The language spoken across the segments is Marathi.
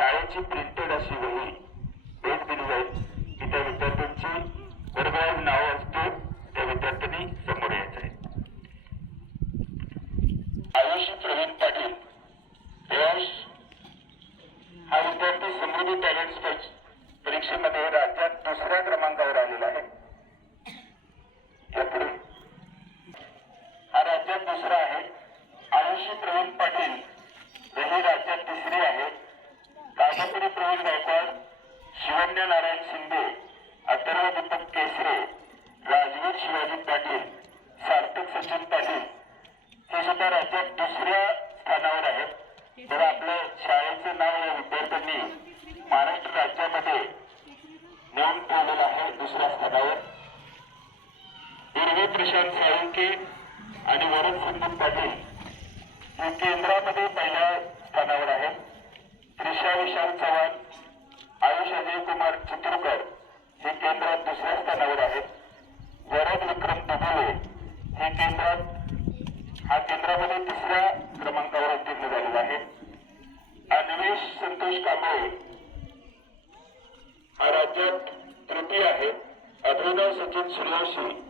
शाळेची प्रिंटेड अशी वही भेट दिली जाईल. की त्या विद्यार्थ्यांची बरोबर नाव असतो त्या विद्यार्थ्यांनी समोर यायचं आहे. आयुषी प्रवीण पाटील यश हा विद्यार्थी समृद्धी टॅलेंट परीक्षेमध्ये राज्यात दुसऱ्या क्रमांकावर आलेला आहे. यापुढे प्रशांत साळुंके आणि वरुण संदीप पाटील हे केंद्रामध्ये पहिल्या स्थानावर आहेत. त्रिशा विशाल चव्हाण आयुष अजय कुमार चित्रकर हे केंद्रात दुसऱ्या स्थानावर आहेत. वरद विक्रम दुबुले हे केंद्रात हा केंद्रामध्ये तिसऱ्या क्रमांकावर उत्तीर्ण झालेला आहे. अन्वेष संतोष कांबळे हा राज्यात तृतीय आहे. अभिनव सचिन सूर्यवंशी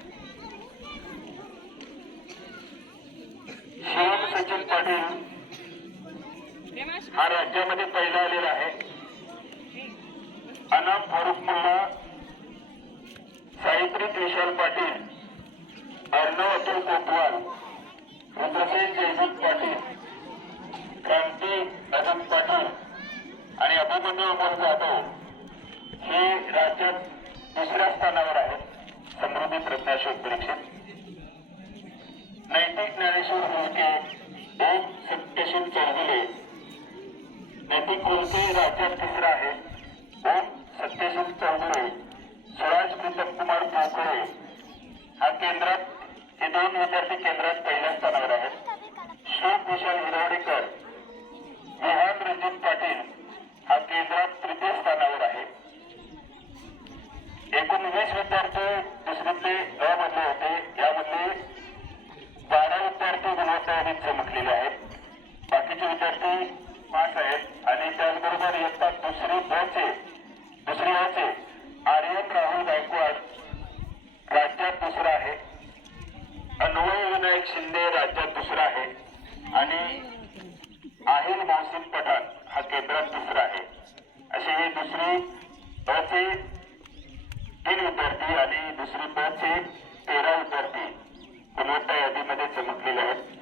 हा राज्यामध्ये पहिला आलेला आहे. अनाम फारुख मुल्ला सावित्री विशाल पाटील अर्णव अतुल कोतवाल रुद्रसेन जयदीप पाटील क्रांती अदम पाटील आणि अभिमन्यू अमर जाधव हे राज्यात दुसऱ्या स्थानावर आहेत. समृद्धी प्रज्ञाशोध परीक्षेत. नैतिक ज्ञानेश्वर मुलके ओम सत्यशील चौगुले नेते मुलके राज्यात तिसरा आहे. ओम सत्यशील चौधरी स्वराज प्रीतम कुमार पोखरे हा केंद्रात हे दोन विद्यार्थी केंद्रात पहिल्या स्थानावर आहेत. शोक विशाल हिरवडेकर विहान रणजित पाटील हा केंद्रात तृतीय स्थानावर आहे एकूण वीस विद्यार्थी दुसरीतले अ मध्ये होते यामध्ये बारा विद्यार्थी गुणवत्ता यादीत चमकलेले आहेत बाकीचे विद्यार्थी पास आहेत आणि त्याचबरोबर इयत्ता दुसरी ब चे दुसरी अ चे आर्यन राहुल गायकवाड राज्यात दुसरा आहे अन्वय विनायक शिंदे राज्यात दुसरा आहे आणि आहिल मोहसिन पठाण हा केंद्रात दुसरा आहे असे हे दुसरी बचे तीन विद्यार्थी आणि दुसरी बचे तेरा विद्यार्थी गुणवत्ता यादीमध्ये चमकलेले आहेत